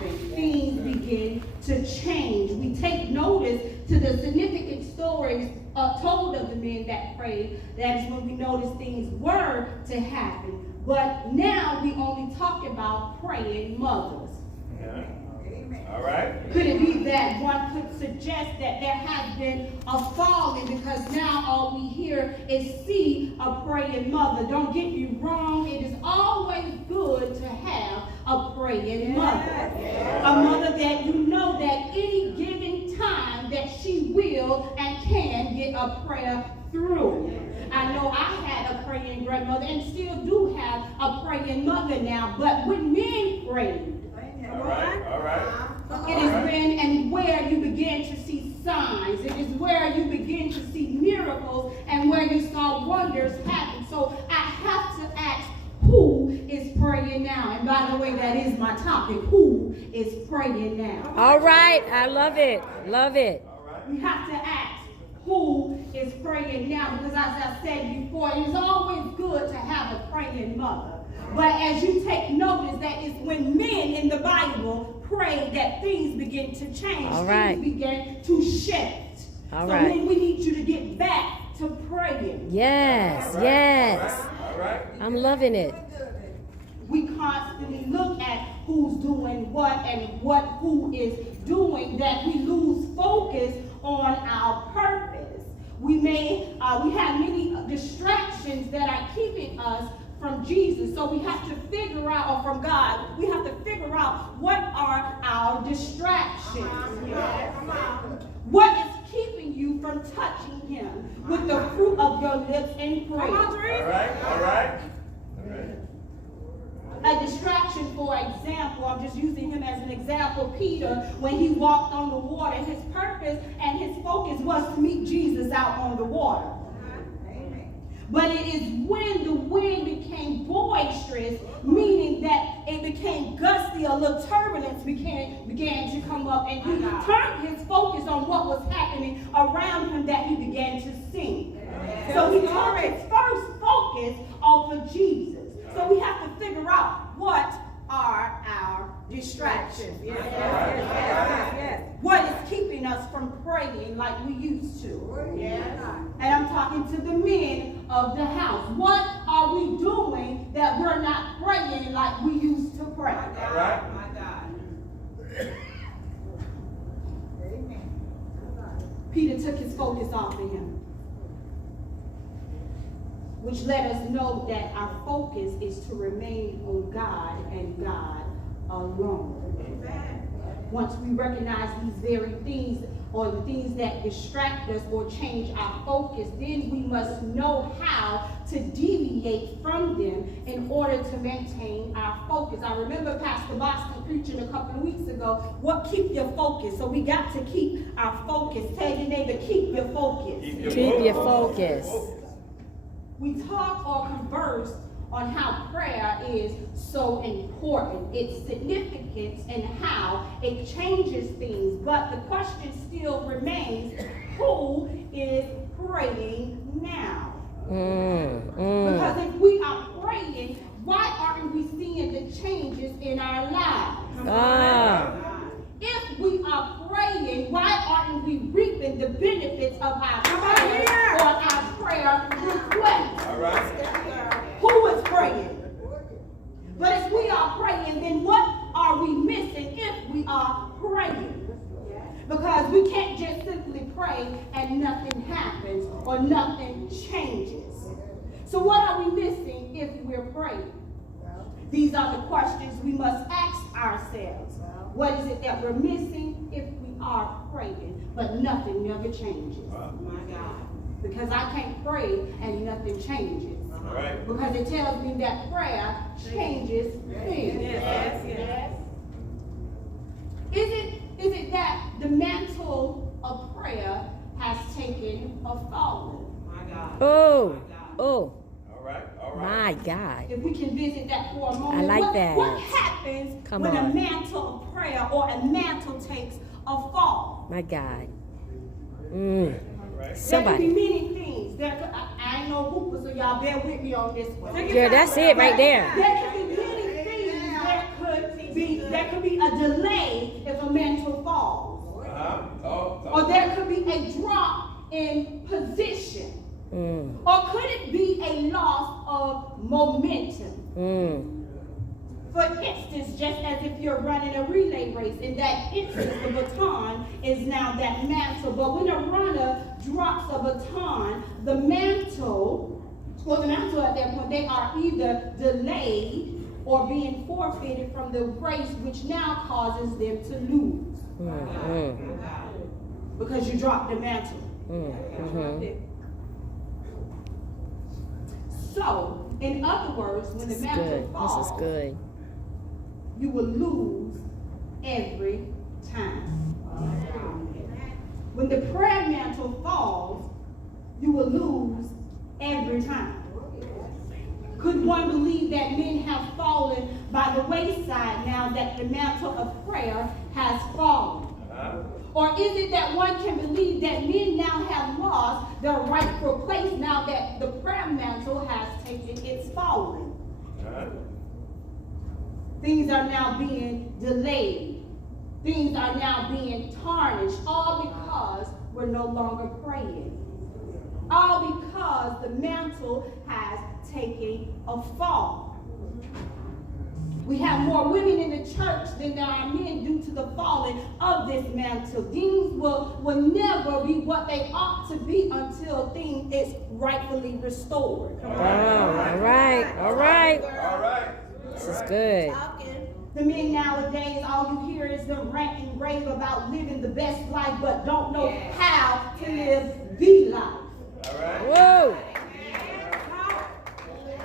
happen. Things begin to change. We take notice to the significant stories told of the men that prayed. That is when we notice things were to happen. But now we only talk about praying mothers. Yeah. All right. Could it be that one could suggest that there has been a falling because now all we hear is see a praying mother? Don't get me wrong. It is always good to have a praying mother. A mother that you know that any given time that she will and can get a prayer through. I know I had a praying grandmother and still do have a praying mother now, but when men prayed, All right. it is when and where you begin to see signs. It is where you begin to see miracles and where you saw wonders happen. So I have to ask, who is praying now? And by the way, that is my topic. Who is praying now? All right. I love it. Love it. We have to ask, who is praying now? Because as I said before, it is always good to have a praying mother. But as you take notice, that is when men in the Bible pray that things begin to change. All right. Things begin to shift. All so right. then we need you to get back to praying. Yes, yes. All right. I'm loving it. We constantly look at who's doing what and who is doing, that we lose focus on our purpose. We have many distractions that are keeping us from Jesus. So we have to figure out, or from God, we have to figure out what are our distractions. What is keeping you from touching him with the fruit of your lips in prayer? All right. A distraction, for example, I'm just using him as an example, Peter, when he walked on the water, his purpose and his focus was to meet Jesus out on the water. But it is when the wind became boisterous, meaning that it became gusty, a little turbulence began to come up, and he turned his focus on what was happening around him, that he began to sink. So he turned his first focus off of Jesus. So we have to figure out what are our distractions. What is keeping us from praying like we used to? And I'm talking to the men of the house. What are we doing that we're not praying like we used to pray? All right. Peter took his focus off of him, which let us know that our focus is to remain on God and God alone. Once we recognize these very things, or the things that distract us or change our focus, then we must know how to deviate from them in order to maintain our focus. I remember Pastor Boston preaching a couple of weeks ago, keep your focus. So we got to keep our focus. Tell your neighbor, keep your focus. Keep your focus. We talk or converse on how prayer is so important, its significance, and how it changes things. But the question still remains, who is praying now? Because if we are praying, why aren't we seeing the changes in our lives? If we are praying, why aren't we reaping the benefits of our prayer or our prayer request? All right. Who is praying? But if we are praying, then what are we missing if we are praying? Because we can't just simply pray and nothing happens or nothing changes. So what are we missing if we're praying? These are the questions we must ask ourselves. What is it that we're missing if we are praying, but nothing never changes? My God. Because I can't pray and nothing changes. All right. Because it tells me that prayer changes things. Yes. Is it that the mantle of prayer has taken a fallen? My God. Oh. All right. My God. If we can visit that for a moment. I like that. What happens Come when on. a mantle of prayer or a mantle takes a fall? My God. Right. There can Somebody. be many things. I ain't no hooper, so y'all bear with me on this one. Girl, that's it right there. There can be many things. There could be a delay Mm. For instance, just as if you're running a relay race, in that instance, the baton is now that mantle. But when a runner drops a baton, the mantle at that point, they are either delayed or being forfeited from the race, which now causes them to lose. Mm. Because you dropped the mantle. Mm. So, in other words, when the This is mantle good. This falls, is good. you will lose every time. When the prayer mantle falls, you will lose every time. Could one believe that men have fallen by the wayside now that the mantle of prayer has fallen? Or is it that one can believe that men now have lost their rightful place now that the prayer mantle has taken its falling? Things are now being delayed. Things are now being tarnished, all because we're no longer praying. All because the mantle has taken a fall. We have more women in the church than there are men due to the falling of this mantle. Things will never be what they ought to be until things is rightfully restored. All right. All right. All right. This is good. The men nowadays, all you hear is them rant and rave about living the best life, but don't know how to live the life. All right. Whoa.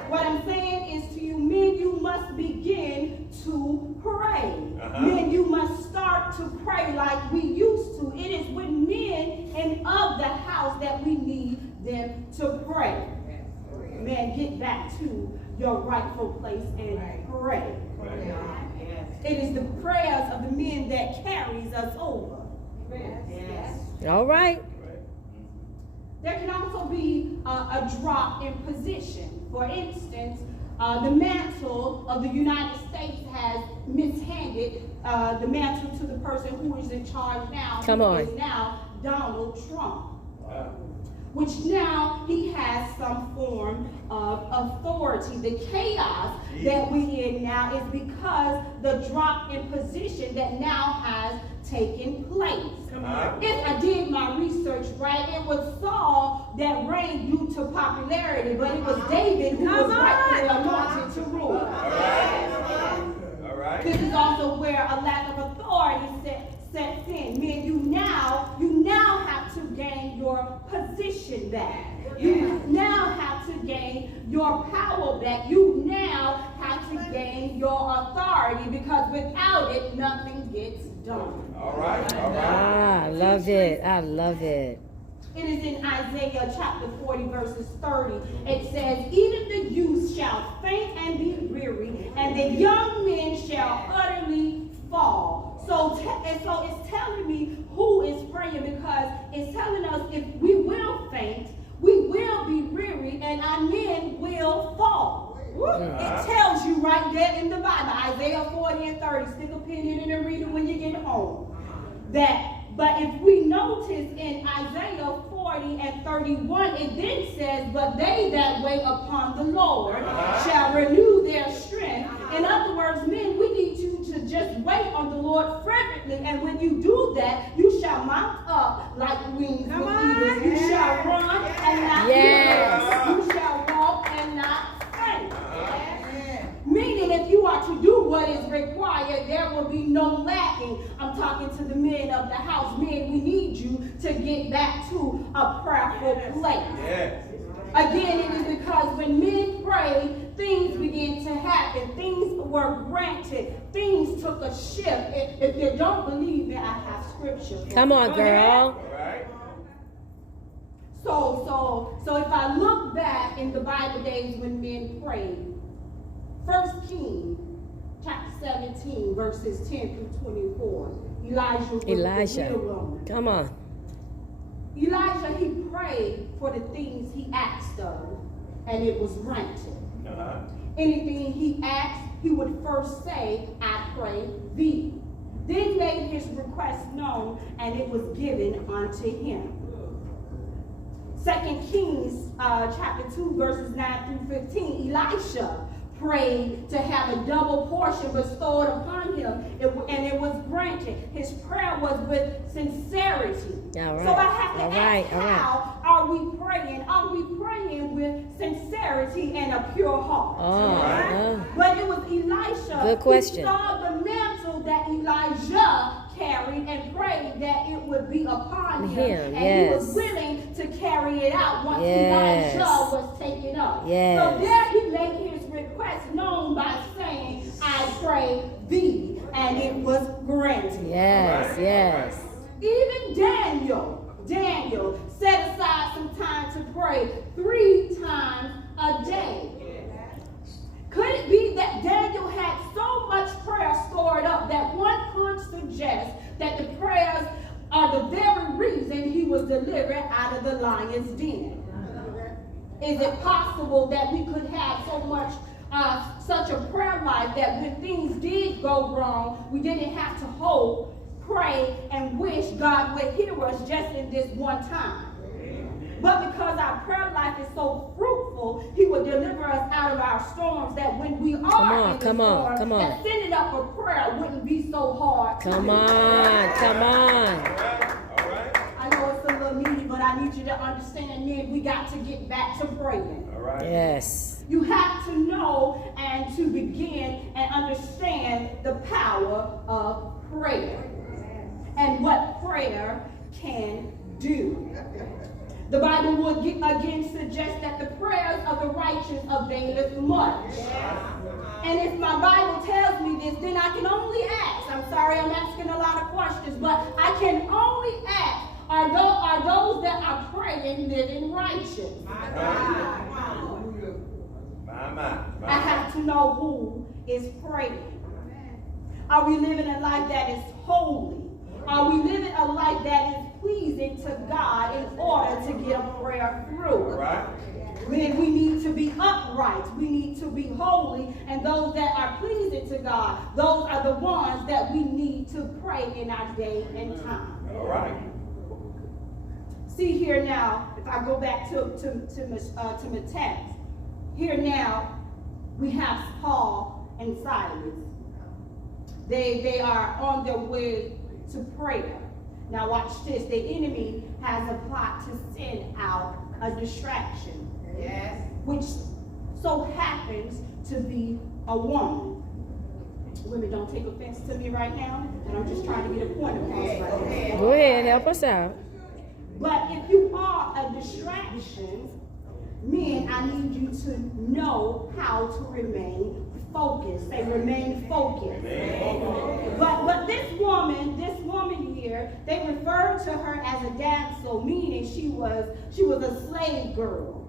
What I'm saying is to you, men, you must begin to pray. Men, you must start to pray like we used to. It is with men and of the house that we need them to pray. Man, get back to your rightful place and pray. It is the prayers of the men that carries us over. All right. There can also be a drop in position. For instance, the mantle of the United States has mishanded the mantle to the person who is in charge now. Come on. Who is now Donald Trump. Which now he has some form of authority. The chaos that we're in now is because the drop in position that now has taken place. If I did my research right, it was Saul that reigned due to popularity, but it was David who was rightfully anointed to rule. All right. This is also where a lack of authority sets in. Men, you now have to gain your position back. You now have to gain your power back. You now have to gain your authority, because without it, nothing gets done. All right. All right. I love it. I love it. It is in Isaiah chapter 40, verses 30. It says, even the youth shall faint and be weary, and the young men shall utterly fall. So it's telling me who is praying, because it's telling us if we will faint, we will be weary, and our men will fall. It tells you right there in the Bible, Isaiah 40 and 30. Stick a pin in it and read it when you get home. But if we notice in Isaiah 40 and 31, it then says, but they that wait upon the Lord shall renew their strength. In other words, men, we need you to just wait on the Lord fervently. And when you do that, you shall mount up like wings of eagles. You shall run and not faint. You shall walk and not faint. Meaning, if you are to do what is required, there will be no lacking. I'm talking to the men of the house. Men, we need you to get back to a prayerful place. Again, it is because when men pray, things begin to happen. Things were granted. Things took a shift. If you don't believe me, I have scripture. Come on, girl. So if I look back in the Bible days when men prayed, 1 Kings chapter 17, verses 10 through 24. Elijah was the widow woman. Come on. Elijah, he prayed for the things he asked of, and it was granted. Anything he asked, he would first say, I pray thee. Then made his request known, and it was given unto him. 2 Kings chapter 2, verses 9 through 15. Elisha prayed to have a double portion bestowed upon him, and it was granted. His prayer was with sincerity. All right. So I have to All ask, right. All right. how are we praying? Are we praying with sincerity and a pure heart? But it was Elisha Good question. who saw the mantle that Elijah carried and prayed that it would be upon him. And he was willing to carry it out once Elijah was taken up. So there he made his request known by saying, I pray thee, and it was granted. Yes. Even Daniel set aside some time to pray 3 times a day. Could it be that Daniel had so much prayer stored up that one could suggest that the prayers are the very reason he was delivered out of the lion's den? Is it possible that we could have so much, such a prayer life that when things did go wrong, we didn't have to hope, pray, and wish God would hear us just in this one time? But because our prayer life is so fruitful, he will deliver us out of our storms, that when we are in the storm, that sending up a prayer wouldn't be so hard. Come on. All right. I know it's a little meaty, but I need you to understand, men, we got to get back to praying. All right. Yes. You have to know and to begin and understand the power of prayer and what prayer can do. The Bible would again suggest that the prayers of the righteous availeth much. And if my Bible tells me this, then I can only ask. I'm sorry I'm asking a lot of questions, but I can only ask, are those that are praying living righteous? I have to know who is praying. Are we living a life that is holy? Are we living a life that is pleasing to God in order to get a prayer through? All right. Then we need to be upright. We need to be holy. And those that are pleasing to God, those are the ones that we need to pray in our day and time. All right. See here now, if I go back to my text, here now we have Paul and Silas. They are on their way to prayer. Now watch this. The enemy has a plot to send out a distraction. Yes. Which so happens to be a woman. Women, don't take offense to me right now. And I'm just trying to get a point across right now. Go ahead, help us out. But if you are a distraction, men, I need you to know how to remain focused. Say remain focused. But this woman here, they referred to her as a damsel, meaning she was a slave girl.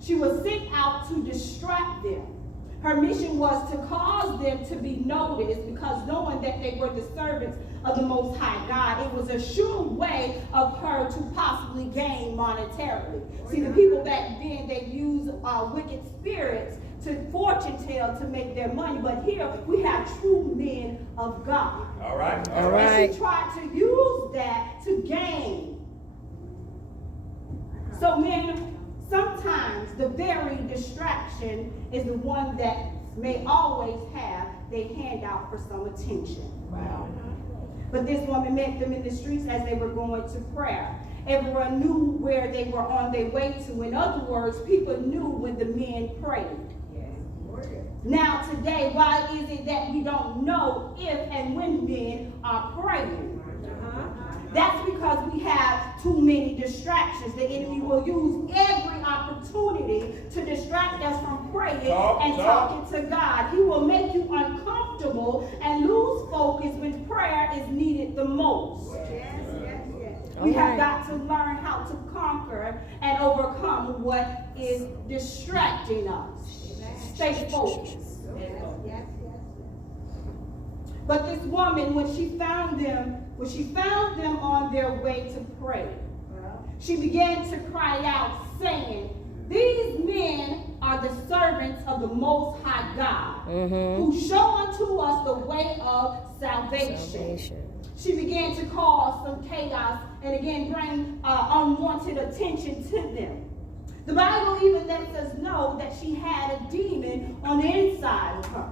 She was sent out to distract them. Her mission was to cause them to be noticed, because knowing that they were the servants of the Most High God, it was a sure way of her to possibly gain monetarily. See, the people back then, they used wicked spirits to fortune tell to make their money, but here we have true men of God. All right. All right. And she tried to use that to gain. So men, sometimes the very distraction is the one that may always have their hand out for some attention. Wow. But this woman met them in the streets as they were going to prayer. Everyone knew where they were on their way to. In other words, people knew when the men prayed. Now today, why is it that we don't know if and when men are praying? That's because we have too many distractions. The enemy will use every opportunity to distract us from praying and talking to God. He will make you uncomfortable and lose focus when prayer is needed the most. We have got to learn how to conquer and overcome what is distracting us. Stay focused. But this woman, when she found them on their way to pray, she began to cry out, saying, "These men are the servants of the Most High God, who show unto us the way of salvation." She began to cause some chaos and again bring unwanted attention to them. The Bible even lets us know that she had a demon on the inside of her.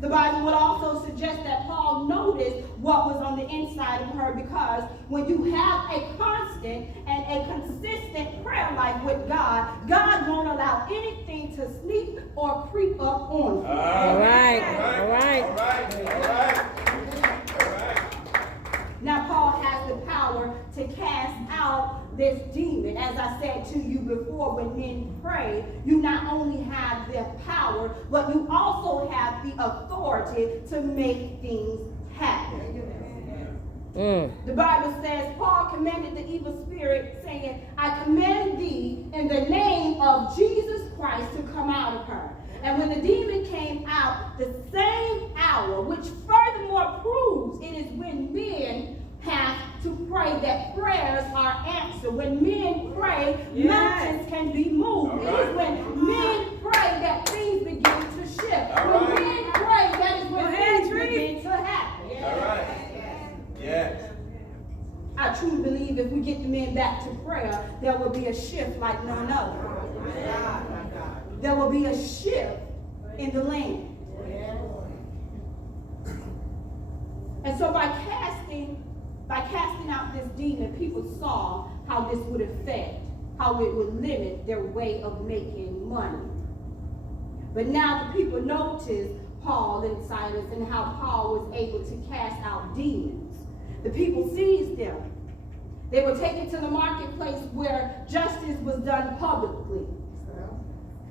The Bible would also suggest that Paul noticed what was on the inside of her, because when you have a constant and a consistent prayer life with God, God won't allow anything to sneak or creep up on you. All right. All right. Now Paul has the power to cast out this demon. As I said to you before, when men pray, you not only have the power, but you also have the authority to make things happen. The Bible says, Paul commanded the evil spirit, saying, I command thee in the name of Jesus Christ to come out of her. And when the demon came out the same hour, which furthermore proves it is when men have to pray that prayers are answered. When men pray, mountains can be moved. It is when men pray that things begin to shift. When men pray, that is when things begin to happen. All right. Yes. I truly believe if we get the men back to prayer, there will be a shift like none other. There will be a shift in the land. And so by casting out this demon, people saw how this would affect, how it would limit their way of making money. But now the people noticed Paul and Silas and how Paul was able to cast out demons. The people seized them. They were taken to the marketplace where justice was done publicly.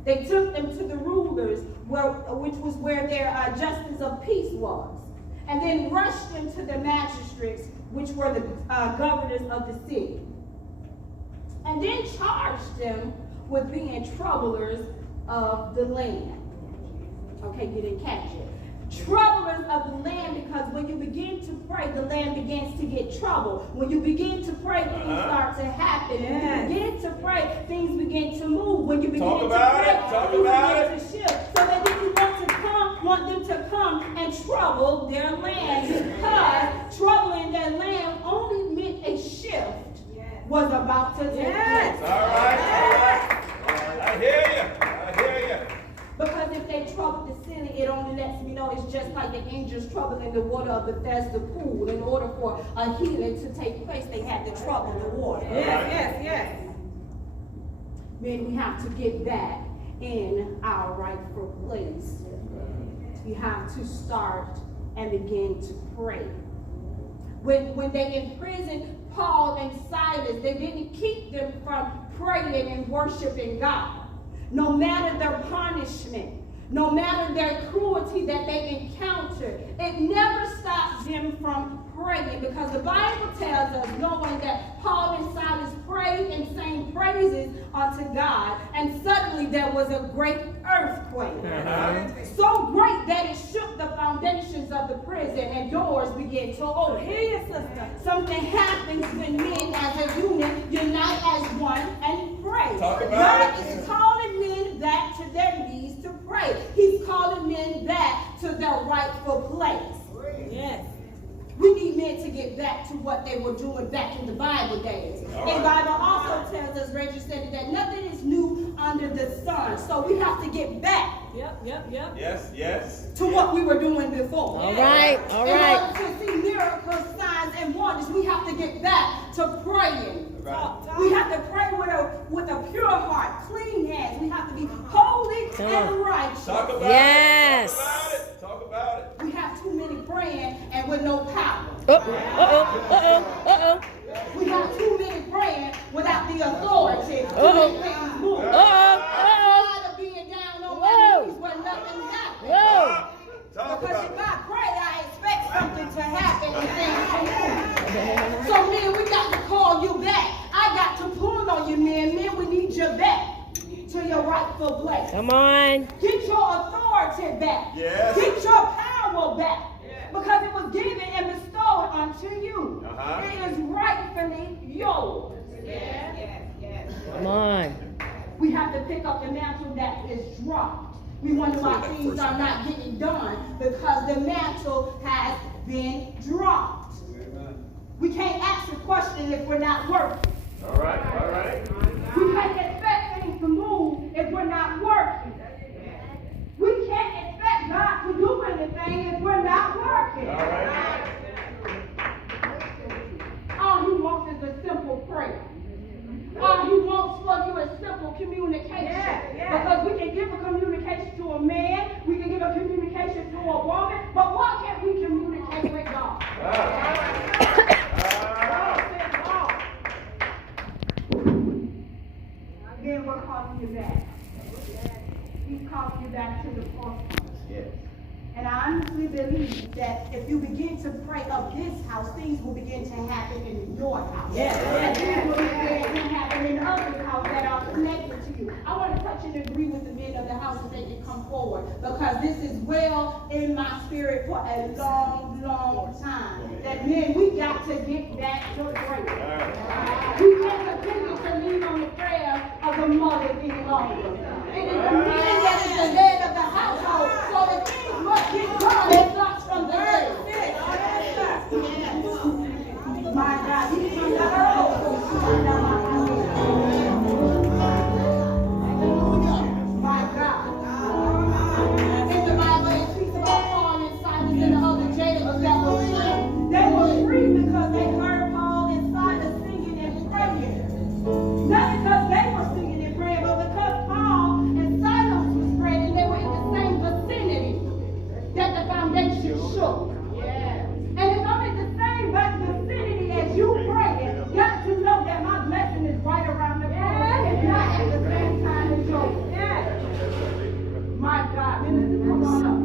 They took them to the rulers, which was where their justice of peace was, and then rushed them to the magistrates, which were the governors of the city, and then charged them with being troublers of the land. Okay, you didn't catch it. Troublers of the land, because when you begin to pray, the land begins to get trouble. When you begin to pray, things start to happen. When you begin to pray, things begin to move. When you begin to pray, things begin to shift. So that then you want them to come and trouble their land, because troubling their land only meant a shift was about to take place. All right. I hear you. Because if they trouble the city, it only lets me know it's just like the angels troubling the water of Bethesda pool. In order for a healing to take place, they had to trouble the water. Yes. Men, we have to get back in our rightful place. We have to start and begin to pray. When they imprisoned Paul and Silas, they didn't keep them from praying and worshiping God. No matter their punishment, no matter their cruelty that they encountered, it never stopped them from praying, because the Bible tells us, knowing that Paul and Silas prayed and sang praises unto God, and suddenly there was a great earthquake. So great that it shook the foundations of the prison and doors began to open. Something happens when men as a unit unite as one and pray. God is calling men back to their knees to pray. He's calling men back to their rightful place. Yes. We need men to get back to what they were doing back in the Bible days. The Bible also tells us, Reggie said, that nothing is new under the sun. So we have to get back Yes. to what we were doing before. All right. In order to see miracles, signs, and wonders, we have to get back to praying. We have to pray with a pure heart, clean hands. We have to be holy and righteous. Talk about it. Talk about it. We have too many praying and with no power. We have too many praying without the authority to make things move. Tired of being down on my knees where nothing happens. Because if I pray, I expect something to happen and things to move. So men, we got to call you back. I got to pull on you, men. Men, we need you back to your rightful place. Come on. Get your authority back. Yes. Get your power back. Because it was given and bestowed unto you. It is rightfully yours. Come on. We have to pick up the mantle that is dropped. We wonder why things are not getting done, because the mantle has been dropped. We can't ask a question if we're not working. All right. We can't expect things if we're not working. We can't expect God to do anything if we're not working. All right. All he wants is a simple prayer. All he wants for you is simple communication. Because we can give a communication to a man, we can give a communication to a woman, but why can't we communicate with God? Then we're calling you back. He's calling you back to the forefront. Yes. And I honestly believe that if you begin to pray of this house, things will begin to happen in your house. Yes. And things will begin to happen in other houses that are connected to you. I want to touch and agree with the men of the house if they can come forward, because this is well in my spirit for a long, long time. That men, we got to get back to prayer. We can't continue to lean on the prayer of the mother any longer. It is the man that is the head of the household, so the things must get done and not from the head. My God, he from the earth. My God. In the Bible, it speaks about Paul and Silas and the other jailers that were free. They were free because they heard Paul and Silas singing and praying. Not because they were singing and praying, but because Paul and Silas was praying, they were in the same vicinity that the foundation shook. And if I'm in the same vicinity as you praying, you got to know that my blessing is right around the corner. It's not at the same time as yours. My God, minister, come on up.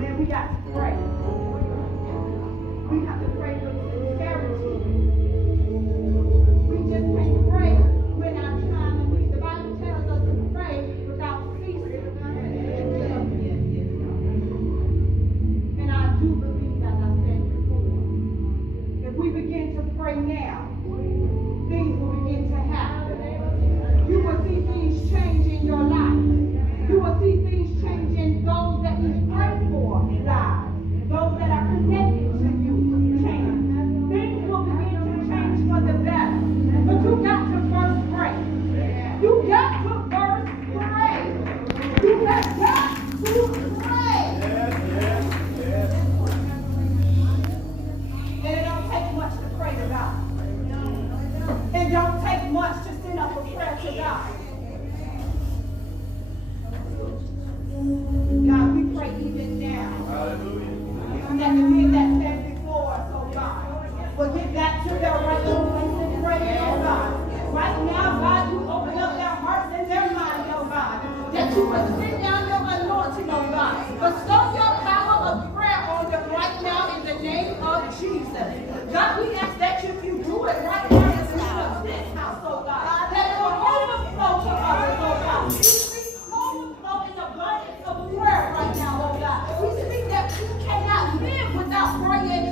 Then we got to pray. We have to pray with sincerity. We just can't pray when our time and need. The Bible tells us to pray without ceasing. And I do believe, as I said before, if we begin to pray now, things will begin to happen. You will see things change in your life. You will see things change in those that you pray for lives. Those that are connected to you change. Things will begin to change for the better. But you got to first pray. You got to first pray. You have got to pray. And it don't take much to pray to God. It don't take much to send up a prayer to God. God, we pray even now. Hallelujah. That the men that stand before us, oh God, will get back to their rightful place in prayer, oh God. Right now, God, you open up their hearts and their minds, oh God. That you would send down your anointing, oh God. Bestow your power of prayer on them right now in the name of Jesus. God, we ask that if you do it right now in this house, oh God, that it will overflow to others, oh God. We speak overflow in abundance of prayer right now, oh God. We speak that you cannot live without praying